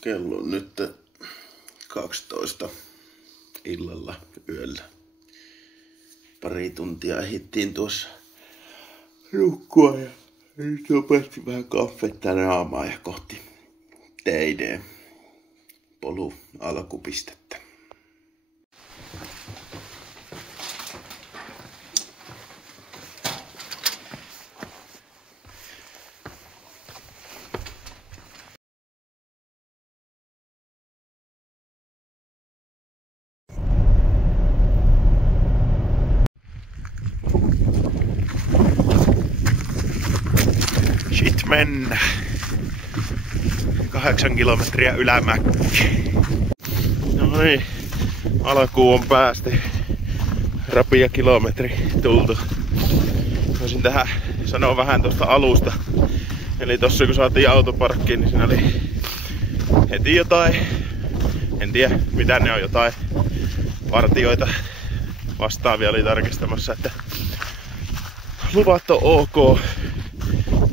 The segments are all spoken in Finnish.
Kello on nyt 12 illalla yöllä. Pari tuntia ehdittiin tuossa nukkua ja nyt on päästy vähän kaffetta naamaa ja kohti teiden polu alkupistettä. Shit mennä. 8 kilometriä ylämäkki. No niin, alkuun on päästy. Rapia kilometri tultu. Voisin tähän sanoa vähän tuosta alusta. Eli tossa kun saatiin autoparkkiin, niin siinä oli heti jotain, en tiedä mitä ne on, jotain vartijoita vastaavia oli tarkistamassa, että luvat on ok.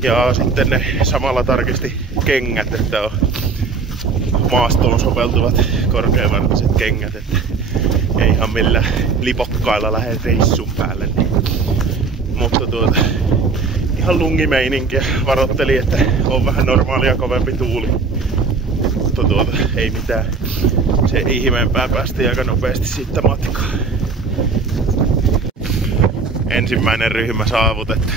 Ja sitten ne samalla tarkisti kengät, että on maastoon soveltuvat korkeavartiset kengät, että ei ihan millään lipokkailla lähde reissun päälle. Mutta ihan lungimeininkiä, varoitteli, että on vähän normaalia kovempi tuuli. Mutta ei mitään. Se ihmeempää päästi aika nopeasti siitä matkaa. Ensimmäinen ryhmä saavutettu.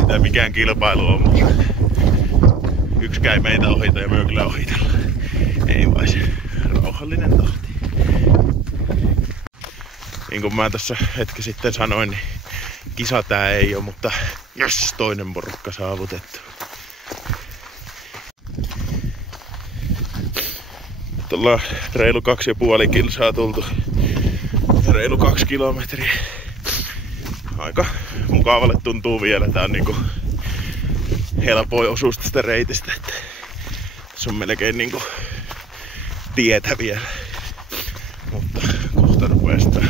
Mitä mikään kilpailu on, mutta yksikään ei meitä ohita ja me kyllä ohitella. Ei vai se rauhallinen tahti. Niin kuin mä tässä hetki sitten sanoin, niin kisa tää ei oo, mutta jos toinen porukka saavutettu. Nyt ollaan reilu 2,5 kilsaa tultu. Reilu 2 kilometriä. Aika mukavalle tuntuu vielä. Tää on niinku helpoin osuus tästä reitistä. Että se on melkein niinku tietä vielä. Mutta kohta rupeaa sitä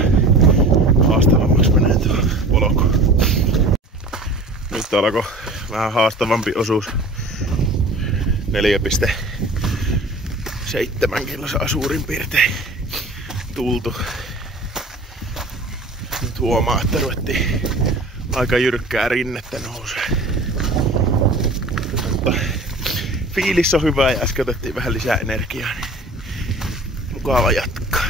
haastavammaksi menee tuo polku. Nyt alkoi vähän haastavampi osuus. 4,7 kilsaa suurin piirtein tultu. Nyt huomaa, että ruvettiin aika jyrkkää rinnettä nousee. Mutta fiilis on hyvä ja äsken otettiin vähän lisää energiaa, niin mukava jatkaa.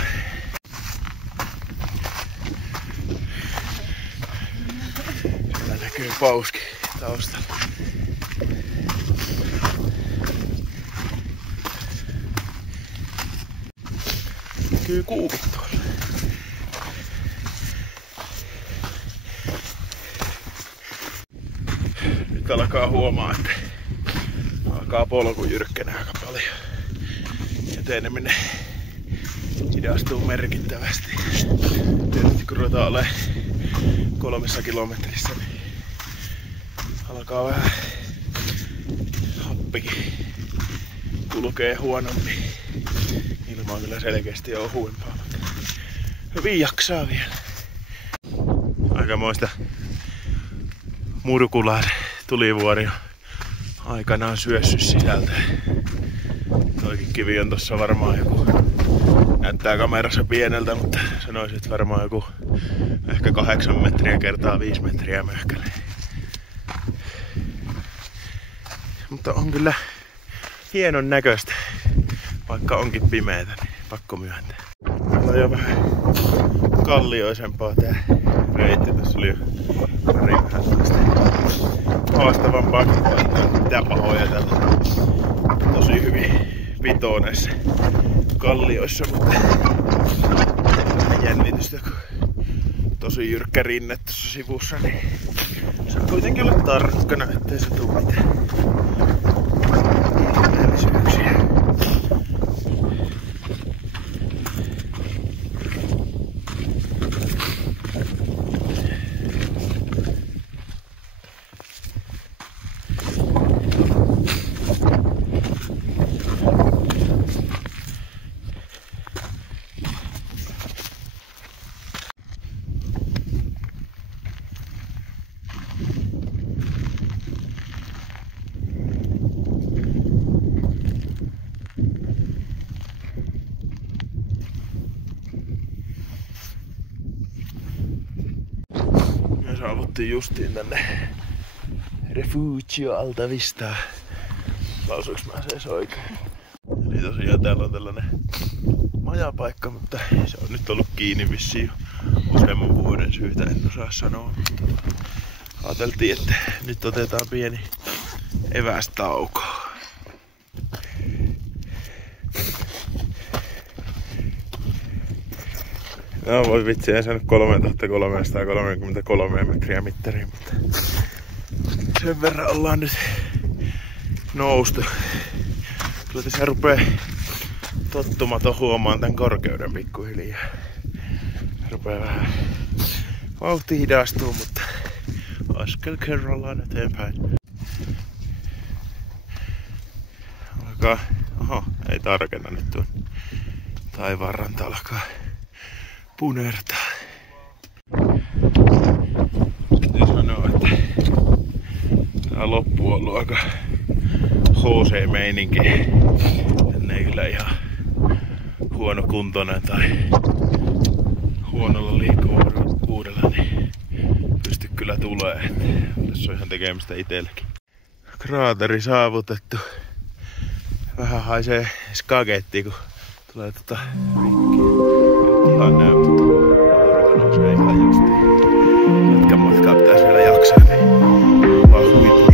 Siellä näkyy pauski taustalla. Näkyy kuukit tuolla. Nyt alkaa huomaa, että alkaa polku jyrkkänä aika paljon. Eteneminen hidastuu merkittävästi. Tietysti kun ruvetaan olemaan 3 kilometrissä, niin alkaa vähän happikin kulkee huonommin. Ilma on kyllä selkeästi ohuempaa, mutta hyvin jaksaa vielä. Aikamoista Murkulan tulivuori on aikanaan syössyt sisältä. Toikin kivi on tossa varmaan joku, näyttää kamerassa pieneltä, mutta sanoisin, että varmaan joku ehkä 8 metriä kertaa 5 metriä möhkälee. Mutta on kyllä hienon näköistä, vaikka onkin pimeätä, niin pakko myöntää. Täällä on jo vähän kallioisempaa tää reitti. Tässä oli jo pari vähän tällaista haastavampaa kilpailua. Mitä pahoja täällä. Tosi hyvin pitoa näissä kallioissa, mutta jännitystä, kun tosi jyrkkä rinne tuossa sivussa, niin se on kuitenkin olla tarkkana, ettei se tule mitään ihmeellisyyksiä. saavuttiin justiin tänne Refugio Alta Vistaan. Lausuuks mä se ees oikein? Eli tosiaan täällä on tällainen majapaikka, mutta se on nyt ollut kiinni vissiin jo useamman vuoden syytä, en osaa sanoa. Ajateltiin, että nyt otetaan pieni evästauko. No voi vitsi, en saanut 3333 metriä mittariin, mutta sen verran ollaan nyt noustu. Kyllä tässä rupee tottumaton huomaan tän korkeuden pikkuhiljaa. Rupee vähän vauhti hidastuu, mutta askel kerrallaan eteenpäin. Alkaa, oho, ei tarkenna nyt tuon taivaanranta alkaa punertaa. Täytyy sanoa, että tää loppu on ollut aika HC-meininki. Tänne ei kyllä ihan huono kuntoinen tai huonolla liikkuvuudella niin pysty kyllä tulee. Tässä on ihan tekemistä itselläkin. Kraateri saavutettu. Vähän haisee skagettiin, kun tulee rikki. Ihan näy, mutta aurinko nousee ihan justiin. Jatkan matkaa pitäis vielä jaksaa, niin vaan huipua.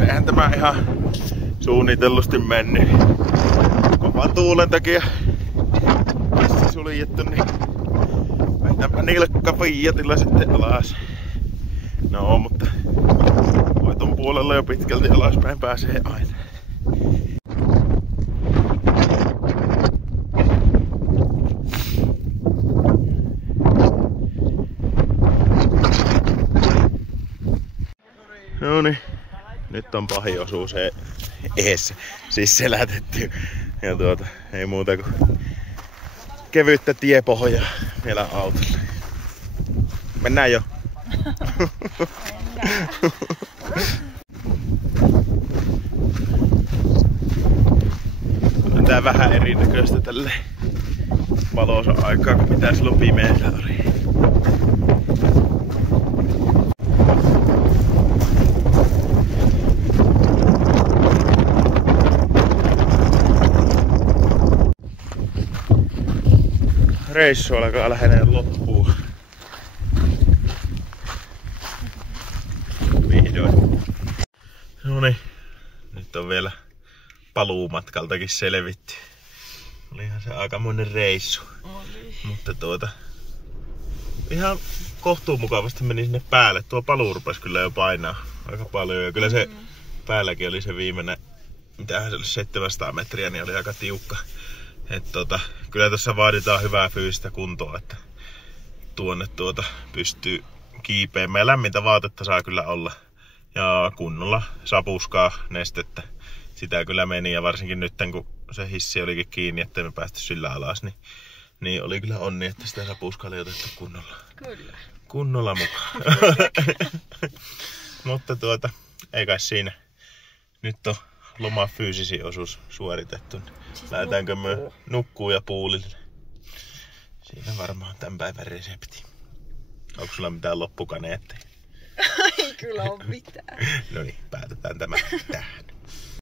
Eihän tämä ihan suunnitellusti mennyt. Kovan tuulen takia tässä suljettu, niin mennäänpä nilkka Fiatilla sitten alas. No, mutta voiton puolella jo pitkälti alaspäin pääsee aina. Noniin. Nyt on pahin osuus eessä, siis selätetty. Ja ei muuta kuin kevyyttä tiepohjaa vielä autolla. Mennään jo. On tää vähän erinäköistä tälle valoisa aikaa kuin mitä silloin pimeällä oli. Reissu alkaa lähenee loppuun. Vihdoin. Noniin, nyt on vielä paluumatkaltakin selvitty. Olihan se aikamoinen reissu. Oli. Mutta ihan kohtuumukavasti meni sinne päälle. Tuo paluu rupesi kyllä jo painaa aika paljon. Ja kyllä se päälläkin oli se viimeinen, mitähän se oli 700 metriä, niin oli aika tiukka. Kyllä tässä vaaditaan hyvää fyysistä kuntoa, että tuonne pystyy kiipeämään. Lämmintä vaatetta saa kyllä olla ja kunnolla sapuskaa, nestettä. Sitä kyllä meni ja varsinkin nyt kun se hissi olikin kiinni, ettei me päästy sillä alas, niin oli kyllä onni, että sitä sapuskaa oli otettu kunnolla. Kyllä. Kunnolla mukaan. Mutta ei kai siinä. Nyt on loma fyysisin osuus suoritettu. Siis lähdetäänkö me nukkuu ja puulille? Siinä varmaan tämän päivän resepti. Onko sulla mitään loppukaneetteja? Ei kyllä ole mitään. No niin, päätetään tämä tähän.